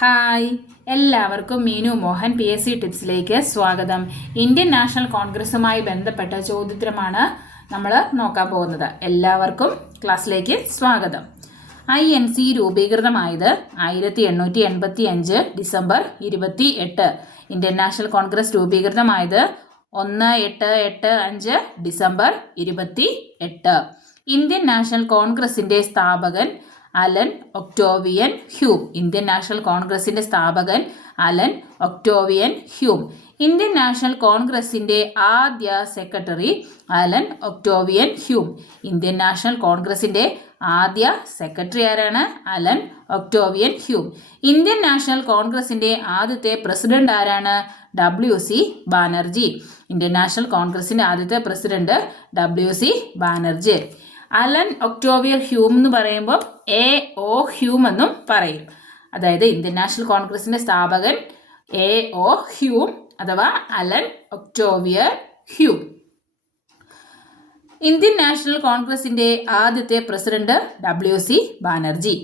Hi, എല്ലാവർക്കും Meenu Mohan PSC ടിപ്സിലേക്ക് സ്വാഗതം. Indian national കോൺഗ്രസുമായി ബന്ധപ്പെട്ട ചോദ്യോത്തരമാണ് നമ്മൾ നോക്കാൻ പോകുന്നത്. എല്ലാവർക്കും ക്ലാസ്സിലേക്ക് സ്വാഗതം. INC രൂപീകൃതമായത് 1885 ഡിസംബർ 28. ഇന്ത്യൻ നാഷണൽ കോൺഗ്രസ് രൂപീകൃതമായത് 1885 ഡിസംബർ 28. ഇന്ത്യൻ നാഷണൽ കോൺഗ്രസിന്റെ സ്ഥാപകൻ Allan Octavian Hume. Indian national കോൺഗ്രസിന്റെ സ്ഥാപകൻ Allan Octavian Hume. Indian national കോൺഗ്രസിന്റെ ആദ്യ secretary Allan Octavian Hume. Indian national കോൺഗ്രസിന്റെ ആദ്യ സെക്രട്ടറി ആരാണ്? Allan Octavian Hume. Indian national കോൺഗ്രസിന്റെ ആദ്യത്തെ പ്രസിഡന്റ് ആരാണ്? WC ബാനർജി. ഇന്ത്യൻ നാഷണൽ കോൺഗ്രസിന്റെ ആദ്യത്തെ president WC Banerjee. Allan Octavian Hume എന്ന് പറയുമ്പോൾ AO ഹ്യൂം എന്നും പറയും. അതായത് ഇന്ത്യൻ നാഷണൽ കോൺഗ്രസിന്റെ സ്ഥാപകൻ AO ഹ്യൂം അഥവാ Allan Octavian Hume. Indian national കോൺഗ്രസിന്റെ ആദ്യത്തെ പ്രസിഡന്റ് WC ബാനർജി.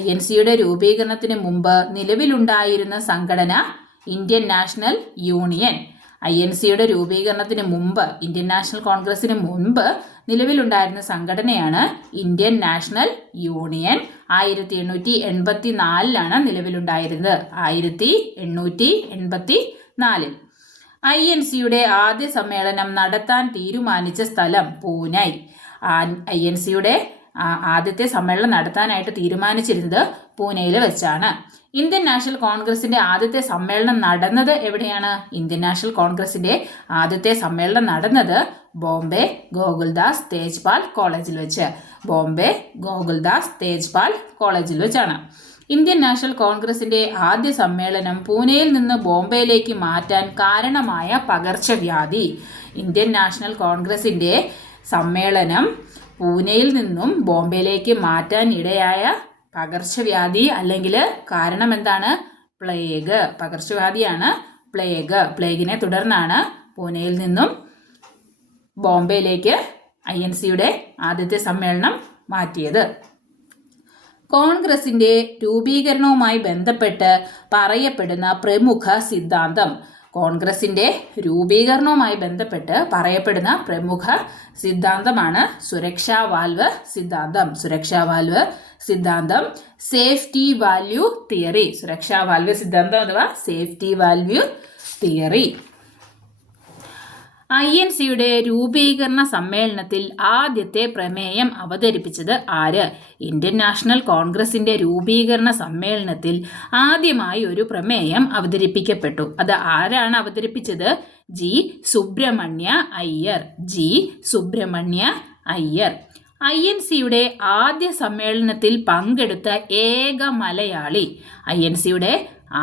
INCയുടെ രൂപീകരണത്തിന് മുമ്പ് നിലവിലുണ്ടായിരുന്ന സംഘടന ഇന്ത്യൻ നാഷണൽ യൂണിയൻ. INCയുടെ രൂപീകരണത്തിന് മുമ്പ്, ഇന്ത്യൻ നാഷണൽ കോൺഗ്രസിന് മുൻപ് നിലവിലുണ്ടായിരുന്ന സംഘടനയാണ് ഇന്ത്യൻ നാഷണൽ യൂണിയൻ. 1884 നിലവിലുണ്ടായിരുന്നത്. 1884. INCയുടെ ആദ്യ സമ്മേളനം നടത്താൻ തീരുമാനിച്ച സ്ഥലം പൂനെ. INCയുടെ ആദ്യത്തെ സമ്മേളനം നടത്താനായിട്ട് തീരുമാനിച്ചിരുന്നത് പൂനെയിൽ വെച്ചാണ്. ഇന്ത്യൻ നാഷണൽ കോൺഗ്രസിന്റെ ആദ്യത്തെ സമ്മേളനം നടന്നത് എവിടെയാണ്? ഇന്ത്യൻ നാഷണൽ കോൺഗ്രസിന്റെ ആദ്യത്തെ സമ്മേളനം നടന്നത് ബോംബെ ഗോകുൽദാസ് തേജ്പാൽ കോളേജിൽ വെച്ച്. ബോംബെ ഗോകുൽദാസ് തേജ്പാൽ കോളേജിൽ വെച്ചാണ്. ഇന്ത്യൻ നാഷണൽ കോൺഗ്രസിന്റെ ആദ്യ സമ്മേളനം പൂനെയിൽ നിന്ന് ബോംബെയിലേക്ക് മാറ്റാൻ കാരണമായ പകർച്ചവ്യാധി. ഇന്ത്യൻ നാഷണൽ കോൺഗ്രസിന്റെ സമ്മേളനം പൂനെയിൽ നിന്നും ബോംബെയിലേക്ക് മാറ്റാൻ ഇടയായ പകർച്ചവ്യാധി അല്ലെങ്കിൽ കാരണം എന്താണ്? പ്ലേഗ്. പകർച്ചവ്യാധിയാണ് പ്ലേഗ്. പ്ലേഗിനെ തുടർന്നാണ് പൂനെയിൽ നിന്നും ബോംബെയിലേക്ക് INCയുടെ ആദ്യത്തെ സമ്മേളനം മാറ്റിയത്. കോൺഗ്രസിന്റെ രൂപീകരണവുമായി ബന്ധപ്പെട്ട് പറയപ്പെടുന്ന പ്രമുഖ സിദ്ധാന്തം. കോൺഗ്രസിന്റെ രൂപീകരണവുമായി ബന്ധപ്പെട്ട് പറയപ്പെടുന്ന പ്രമുഖ സിദ്ധാന്തമാണ് സുരക്ഷാ വാൽവ് സിദ്ധാന്തം. സുരക്ഷാ വാൽവ് സിദ്ധാന്തം. Safety value theory. സുരക്ഷാ വാൽവ് സിദ്ധാന്തം അഥവാ സേഫ്റ്റി വാല്യൂ തിയറി. INCയുടെ രൂപീകരണ സമ്മേളനത്തിൽ ആദ്യത്തെ പ്രമേയം അവതരിപ്പിച്ചത് ആര്? ഇന്ത്യൻ നാഷണൽ കോൺഗ്രസിന്റെ രൂപീകരണ സമ്മേളനത്തിൽ ആദ്യമായി ഒരു പ്രമേയം അവതരിപ്പിക്കപ്പെട്ടു. അത് ആരാണ് അവതരിപ്പിച്ചത്? G. സുബ്രഹ്മണ്യ അയ്യർ. G. സുബ്രഹ്മണ്യ അയ്യർ. INCയുടെ ആദ്യ സമ്മേളനത്തിൽ പങ്കെടുത്ത ഏക മലയാളി. INCയുടെ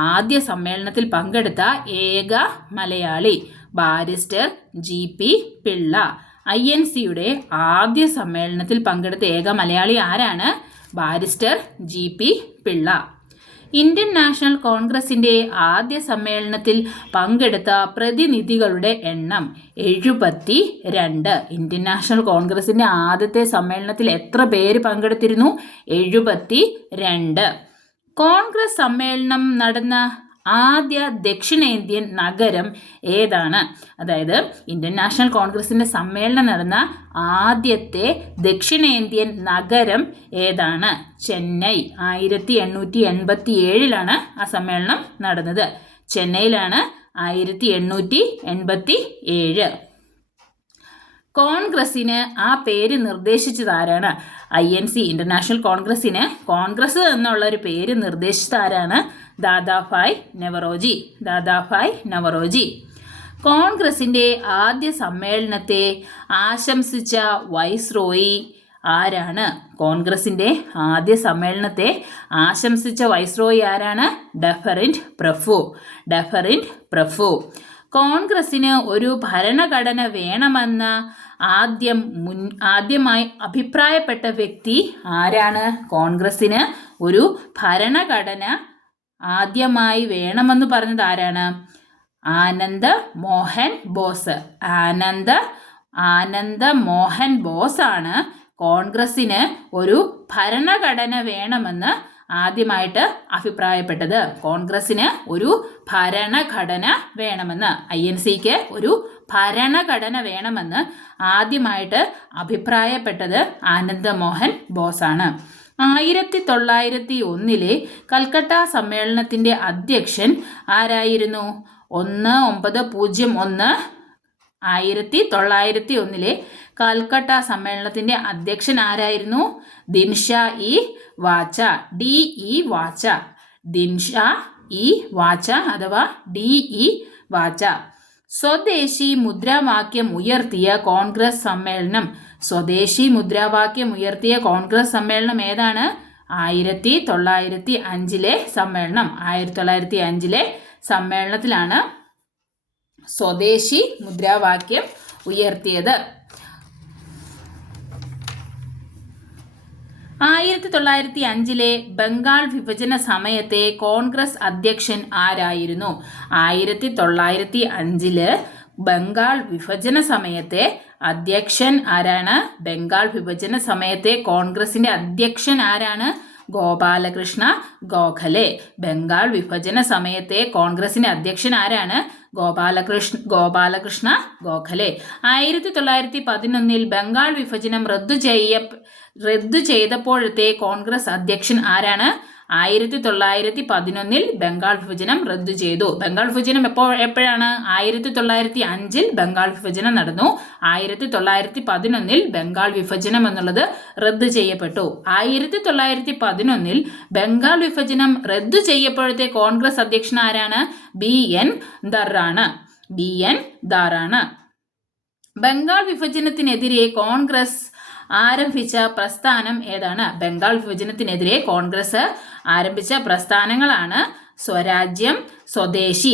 ആദ്യ സമ്മേളനത്തിൽ പങ്കെടുത്ത ഏക മലയാളി ബാരിസ്റ്റർ GP പിള്ള. INCയുടെ ആദ്യ സമ്മേളനത്തിൽ പങ്കെടുത്ത ഏക മലയാളി ആരാണ്? Barrister GP Pillai. Indian national കോൺഗ്രസിന്റെ ആദ്യ സമ്മേളനത്തിൽ പങ്കെടുത്ത പ്രതിനിധികളുടെ എണ്ണം 72. ഇന്ത്യൻ നാഷണൽ കോൺഗ്രസിന്റെ ആദ്യത്തെ സമ്മേളനത്തിൽ എത്ര പേര് പങ്കെടുത്തിരുന്നു? 72. കോൺഗ്രസ് സമ്മേളനം നടന്ന ആദ്യ ദക്ഷിണേന്ത്യൻ നഗരം ഏതാണ്? അതായത് ഇന്ത്യൻ നാഷണൽ കോൺഗ്രസിന്റെ സമ്മേളനം നടന്ന ആദ്യത്തെ ദക്ഷിണേന്ത്യൻ നഗരം ഏതാണ്? ചെന്നൈ. 1887 ആ സമ്മേളനം നടന്നത്. ചെന്നൈയിലാണ് 1887. കോൺഗ്രസിന് ആ പേര് നിർദ്ദേശിച്ചത് ആരാണ്? INC ഇന്റർനാഷണൽ കോൺഗ്രസിന് കോൺഗ്രസ് എന്നുള്ള ഒരു പേര് നിർദ്ദേശിച്ചത് ആരാണ്? ദാദാഭായ് നവറോജി. ദാദാഭായ് നവറോജി. കോൺഗ്രസിന്റെ ആദ്യ സമ്മേളനത്തെ ആശംസിച്ച വൈസ്രോയി ആരാണ്? കോൺഗ്രസിന്റെ ആദ്യ സമ്മേളനത്തെ ആശംസിച്ച വൈസ്രോയി ആരാണ്? ഡഫറിൻ പ്രഭു. ഡഫറിൻ പ്രഭു. കോൺഗ്രസിന് ഒരു ഭരണഘടന വേണമെന്ന് ആദ്യമായി അഭിപ്രായപ്പെട്ട വ്യക്തി ആരാണ്? കോൺഗ്രസിന് ഒരു ഭരണഘടന ആദ്യമായി വേണമെന്ന് പറഞ്ഞത് ആരാണ്? ആനന്ദ് മോഹൻ ബോസ്. ആനന്ദ് മോഹൻ ബോസ് ആണ് കോൺഗ്രസിന് ഒരു ഭരണഘടന വേണമെന്ന് ആദ്യമായിട്ട് അഭിപ്രായപ്പെട്ടത്? കോൺഗ്രസിന് ഒരു ഭരണഘടന വേണമെന്ന്, INCക്ക് ഒരു ഭരണഘടന വേണമെന്ന് ആദ്യമായിട്ട് അഭിപ്രായപ്പെട്ടത് ആനന്ദമോഹൻ ബോസാണ്. 1901 കൽക്കട്ട സമ്മേളനത്തിൻ്റെ അധ്യക്ഷൻ ആരായിരുന്നു? 1901 1901 കൽക്കട്ട സമ്മേളനത്തിൻ്റെ അധ്യക്ഷൻ ആരായിരുന്നു? Dinshaw E Wacha, DE Wacha, Dinshaw E Wacha അഥവാ DE വാച്ച. സ്വദേശി മുദ്രാവാക്യം ഉയർത്തിയ കോൺഗ്രസ് സമ്മേളനം. സ്വദേശി മുദ്രാവാക്യം ഉയർത്തിയ കോൺഗ്രസ് സമ്മേളനം ഏതാണ്? 1905 സമ്മേളനം. 1905 സമ്മേളനത്തിലാണ് സ്വദേശി മുദ്രാവാക്യം ഉയർത്തിയത്. 1905 ബംഗാൾ വിഭജന സമയത്തെ കോൺഗ്രസ് അധ്യക്ഷൻ ആരായിരുന്നു? 1905 ബംഗാൾ വിഭജന സമയത്തെ അധ്യക്ഷൻ ആരാണ്? ബംഗാൾ വിഭജന സമയത്തെ കോൺഗ്രസിന്റെ അധ്യക്ഷൻ ആരാണ്? ഗോപാലകൃഷ്ണ ഗോഖലെ. ബംഗാൾ വിഭജന സമയത്തെ കോൺഗ്രസിന്റെ അധ്യക്ഷൻ ആരാണ്? ഗോപാലകൃഷ്ണ ഗോഖലെ. 1911 ബംഗാൾ വിഭജനം റദ്ദു ചെയ്തപ്പോഴത്തെ കോൺഗ്രസ് അധ്യക്ഷൻ ആരാണ്? 1911 ബംഗാൾ വിഭജനം റദ്ദു ചെയ്തു. ബംഗാൾ വിഭജനം എപ്പോഴാണ്? 1905 ബംഗാൾ വിഭജനം നടന്നു. 1911 ബംഗാൾ വിഭജനം എന്നുള്ളത് റദ്ദു ചെയ്യപ്പെട്ടു. 1911 ബംഗാൾ വിഭജനം റദ്ദു ചെയ്യപ്പോഴത്തെ കോൺഗ്രസ് അധ്യക്ഷൻ ആരാണ്? BN ദാറാണ്. ബംഗാൾ വിഭജനത്തിനെതിരെ കോൺഗ്രസ് ആരംഭിച്ച പ്രസ്ഥാനം ഏതാണ്? ബംഗാൾ വിഭജനത്തിനെതിരെ കോൺഗ്രസ് ആരംഭിച്ച പ്രസ്ഥാനങ്ങളാണ് സ്വരാജ്യം, സ്വദേശി.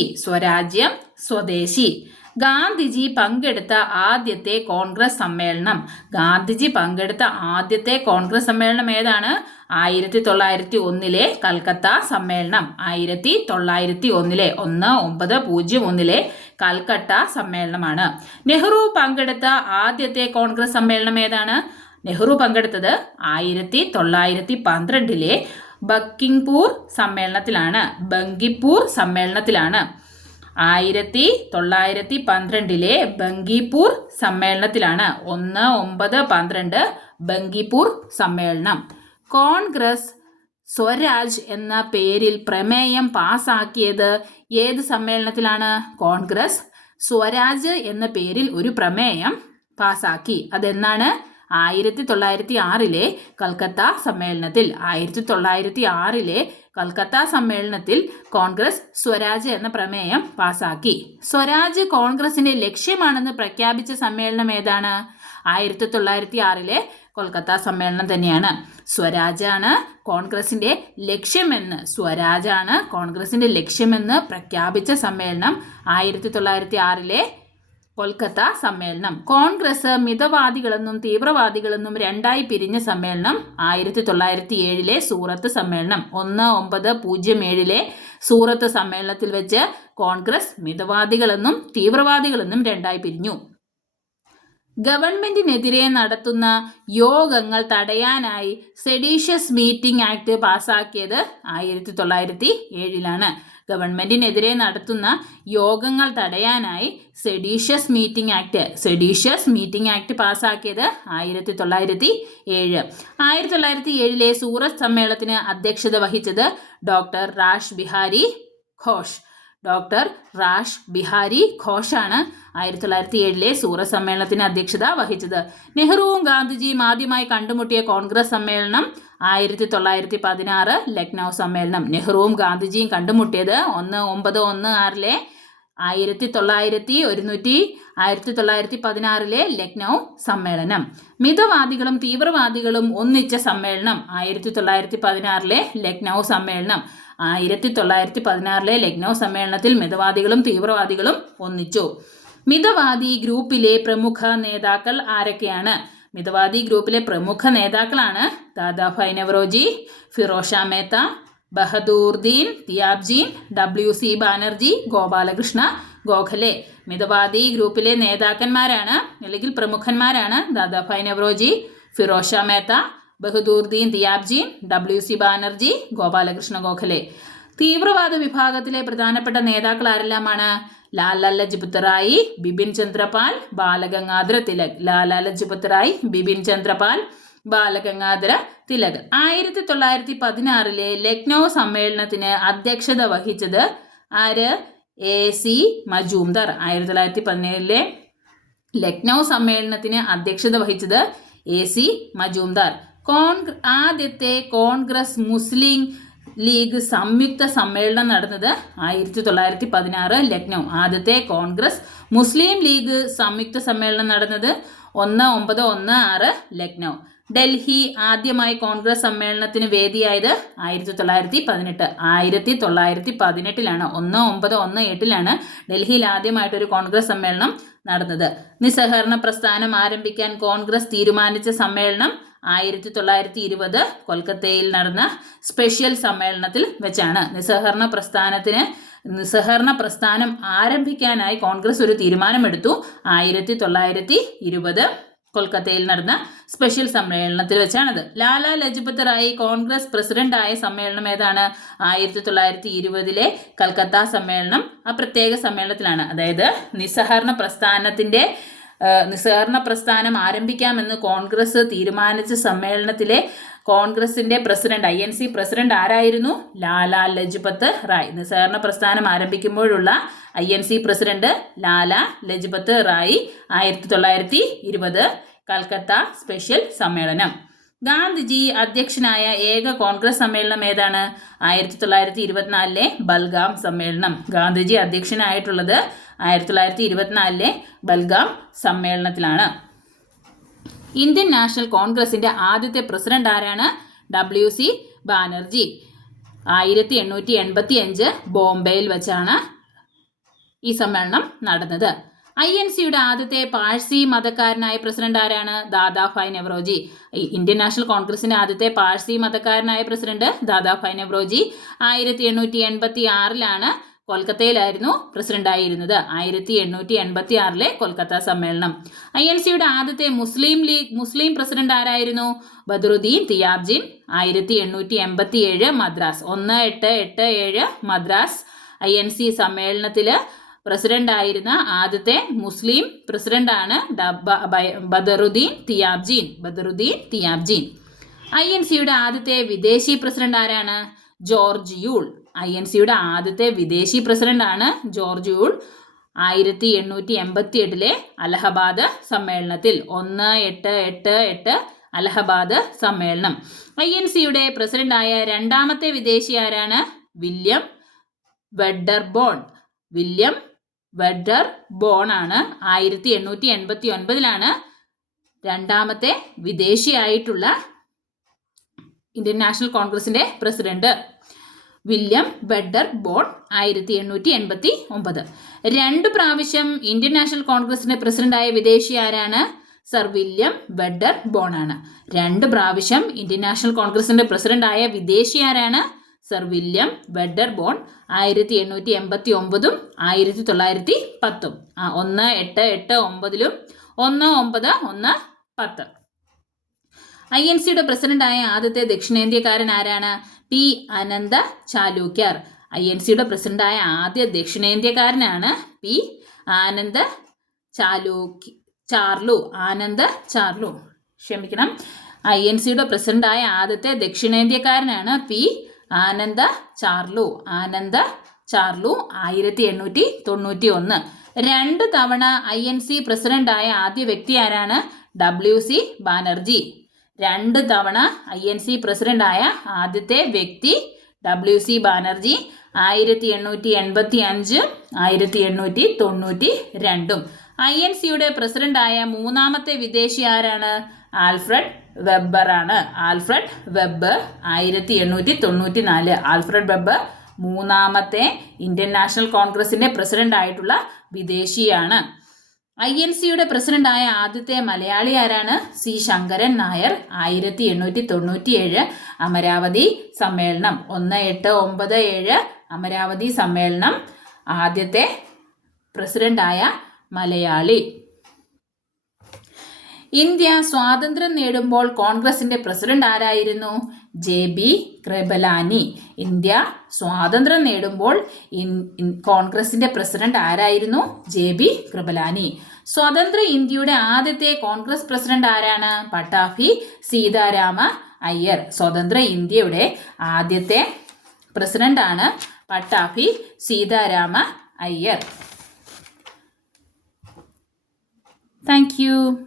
ഗാന്ധിജി പങ്കെടുത്ത ആദ്യത്തെ കോൺഗ്രസ് സമ്മേളനം. ഗാന്ധിജി പങ്കെടുത്ത ആദ്യത്തെ കോൺഗ്രസ് സമ്മേളനം ഏതാണ്? 1901 കൽക്കത്ത സമ്മേളനം. 1901 1901 കൽക്കട്ട സമ്മേളനമാണ്. നെഹ്റു പങ്കെടുത്ത ആദ്യത്തെ കോൺഗ്രസ് സമ്മേളനം ഏതാണ്? നെഹ്റു പങ്കെടുത്തത് 1912 ബങ്കിപ്പൂർ സമ്മേളനത്തിലാണ്. 1912 ബങ്കിപ്പൂർ സമ്മേളനത്തിലാണ്. 1912 ബങ്കിപ്പൂർ സമ്മേളനം. കോൺഗ്രസ് സ്വരാജ് എന്ന പേരിൽ പ്രമേയം പാസാക്കിയത് ഏത് സമ്മേളനത്തിലാണ്? കോൺഗ്രസ് സ്വരാജ് എന്ന പേരിൽ ഒരു പ്രമേയം പാസാക്കി. അതെന്നാണ്? 1906 കൽക്കത്ത സമ്മേളനത്തിൽ. 1906 കൽക്കത്ത സമ്മേളനത്തിൽ കോൺഗ്രസ് സ്വരാജ് എന്ന പ്രമേയം പാസാക്കി. സ്വരാജ് കോൺഗ്രസിന്റെ ലക്ഷ്യമാണെന്ന് പ്രഖ്യാപിച്ച സമ്മേളനം ഏതാണ്? 1906 കൊൽക്കത്ത സമ്മേളനം തന്നെയാണ്. സ്വരാജാണ് കോൺഗ്രസിന്റെ ലക്ഷ്യമെന്ന് പ്രഖ്യാപിച്ച സമ്മേളനം 1906 കൊൽക്കത്ത സമ്മേളനം. കോൺഗ്രസ് മിതവാദികളെന്നും തീവ്രവാദികളെന്നും രണ്ടായി പിരിഞ്ഞ സമ്മേളനം 1907 സൂറത്ത് സമ്മേളനം. 1907 സൂറത്ത് സമ്മേളനത്തിൽ വെച്ച് കോൺഗ്രസ് മിതവാദികളെന്നും തീവ്രവാദികളെന്നും രണ്ടായി പിരിഞ്ഞു. ഗവൺമെന്റിനെതിരെ നടത്തുന്ന യോഗങ്ങൾ തടയാനായി സെഡീഷ്യസ് മീറ്റിംഗ് ആക്ട് പാസാക്കിയത് 1907 ഗവൺമെന്റിനെതിരെ നടത്തുന്ന യോഗങ്ങൾ തടയാനായി സെഡീഷ്യസ് മീറ്റിംഗ് ആക്ട് പാസാക്കിയത് 1907. 1907 സൂറത്ത് സമ്മേളനത്തിന് അധ്യക്ഷത വഹിച്ചത് ഡോക്ടർ റാഷ് ബിഹാരി ഘോഷാണ് 1907 സൂറത്ത് സമ്മേളനത്തിന് അധ്യക്ഷത വഹിച്ചത്. നെഹ്റുവും ഗാന്ധിജിയും ആദ്യമായി കണ്ടുമുട്ടിയ കോൺഗ്രസ് സമ്മേളനം 1916 ലക്നൗ സമ്മേളനം. നെഹ്റുവും ഗാന്ധിജിയും കണ്ടുമുട്ടിയത് 1916 1916 ലക്നൗ സമ്മേളനം. മിതവാദികളും തീവ്രവാദികളും ഒന്നിച്ച സമ്മേളനം 1916 ലക്നൗ സമ്മേളനം. 1916 ലക്നൗ സമ്മേളനത്തിൽ മിതവാദികളും തീവ്രവാദികളും ഒന്നിച്ചു. മിതവാദി ഗ്രൂപ്പിലെ പ്രമുഖ നേതാക്കൾ ആരൊക്കെയാണ്? മിതവാദി ഗ്രൂപ്പിലെ പ്രമുഖ നേതാക്കളാണ് ദാദാഭായ് നവറോജി, ഫിറോസ് ഷാ മേത്ത, ബഹദൂർദീൻ തിയാബ്ജീൻ, WC ബാനർജി, ഗോപാലകൃഷ്ണ ഗോഖലെ. മിതവാദി ഗ്രൂപ്പിലെ നേതാക്കന്മാരാണ് അല്ലെങ്കിൽ പ്രമുഖന്മാരാണ് ദാദാഭായ് നവറോജി, ഫിറോസ് ഷാ മേത്ത, ബഹദൂർദീൻ തിയാബ്ജീൻ, WC ബാനർജി, ഗോപാലകൃഷ്ണ ഗോഖലെ. തീവ്രവാദ വിഭാഗത്തിലെ പ്രധാനപ്പെട്ട നേതാക്കൾ ആരെല്ലാമാണ്? ലാലാ ലജ്പത് റായ്, ബിപിൻ ചന്ദ്രപാൽ, ബാലഗംഗാധര തിലക്. ലാലാ ലജ്പത് റായ്, ബിപിൻ ചന്ദ്രപാൽ, ബാലഗംഗാധര തിലക്. 1916 ലക്നൗ സമ്മേളനത്തിന് അധ്യക്ഷത വഹിച്ചത് ആര്? AC മജൂംദാർ. 1917 ലക്നൗ സമ്മേളനത്തിന് അധ്യക്ഷത വഹിച്ചത് AC മജൂംദാർ. ആദ്യത്തെ കോൺഗ്രസ് മുസ്ലിം ലീഗ് സംയുക്ത സമ്മേളനം നടന്നത് 1916 ലക്നൗ. ആദ്യത്തെ കോൺഗ്രസ് മുസ്ലിം ലീഗ് സംയുക്ത സമ്മേളനം നടന്നത് 1916 ലക്നൗ. ഡൽഹി ആദ്യമായി കോൺഗ്രസ് സമ്മേളനത്തിന് വേദിയായത് 1918. 1918 1918 ഡൽഹിയിൽ ആദ്യമായിട്ടൊരു കോൺഗ്രസ് സമ്മേളനം നടന്നത്. നിസ്സഹകരണ പ്രസ്ഥാനം ആരംഭിക്കാൻ കോൺഗ്രസ് തീരുമാനിച്ച സമ്മേളനം 1920 കൊൽക്കത്തയിൽ നടന്ന സ്പെഷ്യൽ സമ്മേളനത്തിൽ വെച്ചാണ്. നിസ്സഹകരണ പ്രസ്ഥാനം ആരംഭിക്കാനായി കോൺഗ്രസ് ഒരു തീരുമാനമെടുത്തു. 1920 കൊൽക്കത്തയിൽ നടന്ന സ്പെഷ്യൽ സമ്മേളനത്തിൽ വെച്ചാണത്. ലാലാ ലജ്പത് റായ് കോൺഗ്രസ് പ്രസിഡന്റായ സമ്മേളനം ഏതാണ്? 1920 കൽക്കത്ത സമ്മേളനം. ആ പ്രത്യേക സമ്മേളനത്തിലാണ്. അതായത് നിസ്സഹകരണ പ്രസ്ഥാനം ആരംഭിക്കാമെന്ന് കോൺഗ്രസ് തീരുമാനിച്ച സമ്മേളനത്തിലെ കോൺഗ്രസിന്റെ പ്രസിഡന്റ് INC പ്രസിഡന്റ് ആരായിരുന്നു? ലാലാ ലജ്പത് റായ്. നിസ്സഹകരണ പ്രസ്ഥാനം ആരംഭിക്കുമ്പോഴുള്ള INC president Lala Lajpat Rai. 1920 Calcutta special സമ്മേളനം. ഗാന്ധിജി അധ്യക്ഷനായ ഏക കോൺഗ്രസ് സമ്മേളനം ഏതാണ്? 1924 ബൽഗാം സമ്മേളനം. ഗാന്ധിജി അധ്യക്ഷനായിട്ടുള്ളത് 1924 ബൽഗാം സമ്മേളനത്തിലാണ്. ഇന്ത്യൻ നാഷണൽ കോൺഗ്രസിന്റെ ആദ്യത്തെ പ്രസിഡന്റ് ആരാണ്? WC ബാനർജി. 1885 ബോംബെയിൽ വെച്ചാണ് ഈ സമ്മേളനം നടന്നത്. INCയുടെ ആദ്യത്തെ പാഴ്സി മതക്കാരനായ പ്രസിഡന്റ് ആരാണ്? ദാദാഭായ് നവറോജി. ഇന്ത്യൻ നാഷണൽ കോൺഗ്രസിന്റെ ആദ്യത്തെ പാഴ്സി മതക്കാരനായ പ്രസിഡന്റ് ദാദാഭായ് നവറോജി. 1886 കൊൽക്കത്തയിലായിരുന്നു പ്രസിഡന്റ് ആയിരുന്നത്. 1886 കൊൽക്കത്ത സമ്മേളനം. INCയുടെ ആദ്യത്തെ മുസ്ലിം പ്രസിഡന്റ് ആരായിരുന്നു? ബദറുദ്ദീൻ തിയാബ്ജീൻ. 1887 മദ്രാസ്. 1887 മദ്രാസ് INC സമ്മേളനത്തിൽ പ്രസിഡന്റ് ആയിരുന്ന ആദ്യത്തെ മുസ്ലിം പ്രസിഡന്റാണ് ബദറുദ്ദീൻ തിയാബ്ജീൻ. INCയുടെ ആദ്യത്തെ വിദേശി പ്രസിഡന്റ് ആരാണ്? George Yule. INCയുടെ ആദ്യത്തെ വിദേശി പ്രസിഡന്റാണ് ജോർജ് യൂൾ. 1888 അലഹബാദ് സമ്മേളനത്തിൽ. 1888 അലഹബാദ് സമ്മേളനം. INCയുടെ പ്രസിഡന്റായ രണ്ടാമത്തെ വിദേശി ആരാണ്? വില്യം വെഡർബോൺ. ആണ്. 1889 രണ്ടാമത്തെ വിദേശിയായിട്ടുള്ള ഇന്ത്യൻ നാഷണൽ കോൺഗ്രസിന്റെ പ്രസിഡന്റ് വില്യം വെഡർബോൺ. 1889. 2 പ്രാവശ്യം ഇന്ത്യൻ നാഷണൽ കോൺഗ്രസിന്റെ പ്രസിഡന്റായ വിദേശി ആരാണ്? സർ വില്യം വെഡർബോൺ ആണ്. 2 പ്രാവശ്യം ഇന്ത്യൻ നാഷണൽ കോൺഗ്രസിന്റെ പ്രസിഡന്റായ വിദേശി ആരാണ്? Sir William വെഡർബോൺ. 1889 1910. 1889 1910. INCയുടെ പ്രസിഡന്റായ ആദ്യത്തെ ദക്ഷിണേന്ത്യക്കാരൻ ആരാണ്? P. അനന്ത ചാലൂക്യർ. INCയുടെ പ്രസിഡന്റായ ആദ്യ ദക്ഷിണേന്ത്യക്കാരനാണ് P. ആനന്ദ് ചാർലു. ക്ഷമിക്കണം. INCയുടെ പ്രസിഡന്റായ ആദ്യത്തെ ദക്ഷിണേന്ത്യക്കാരനാണ് P. ആനന്ദ് ചാർലു. 1891. 2 തവണ INC പ്രസിഡന്റായ ആദ്യ വ്യക്തി ആരാണ്? WC ബാനർജി. 2 തവണ INC പ്രസിഡന്റായ ആദ്യത്തെ വ്യക്തി WC ബാനർജി. 1885 1892. INCയുടെ പ്രസിഡന്റായ മൂന്നാമത്തെ വിദേശി ആരാണ്? ആൽഫ്രഡ് വെബർ ആണ്. 1894. ആൽഫ്രഡ് വെബർ മൂന്നാമത്തെ ഇന്ത്യൻ നാഷണൽ കോൺഗ്രസിന്റെ പ്രസിഡന്റ് ആയിട്ടുള്ള വിദേശിയാണ്. INCയുടെ പ്രസിഡന്റായ ആദ്യത്തെ മലയാളി ആരാണ്? C. ശങ്കരൻ നായർ. 1897 അമരാവതി സമ്മേളനം. 1897 അമരാവതി സമ്മേളനം. ആദ്യത്തെ പ്രസിഡന്റായ മലയാളി. ഇന്ത്യ സ്വാതന്ത്ര്യം നേടുമ്പോൾ കോൺഗ്രസിന്റെ പ്രസിഡന്റ് ആരായിരുന്നു? JB കൃപലാനി. ഇന്ത്യ സ്വാതന്ത്ര്യം നേടുമ്പോൾ കോൺഗ്രസിന്റെ പ്രസിഡന്റ് ആരായിരുന്നു? JB കൃപലാനി. സ്വതന്ത്ര ഇന്ത്യയുടെ ആദ്യത്തെ കോൺഗ്രസ് പ്രസിഡന്റ് ആരാണ്? പട്ടാഭി സീതാരാമ അയ്യർ. സ്വതന്ത്ര ഇന്ത്യയുടെ ആദ്യത്തെ പ്രസിഡന്റ് ആണ് പട്ടാഭി സീതാരാമ അയ്യർ. Thank U.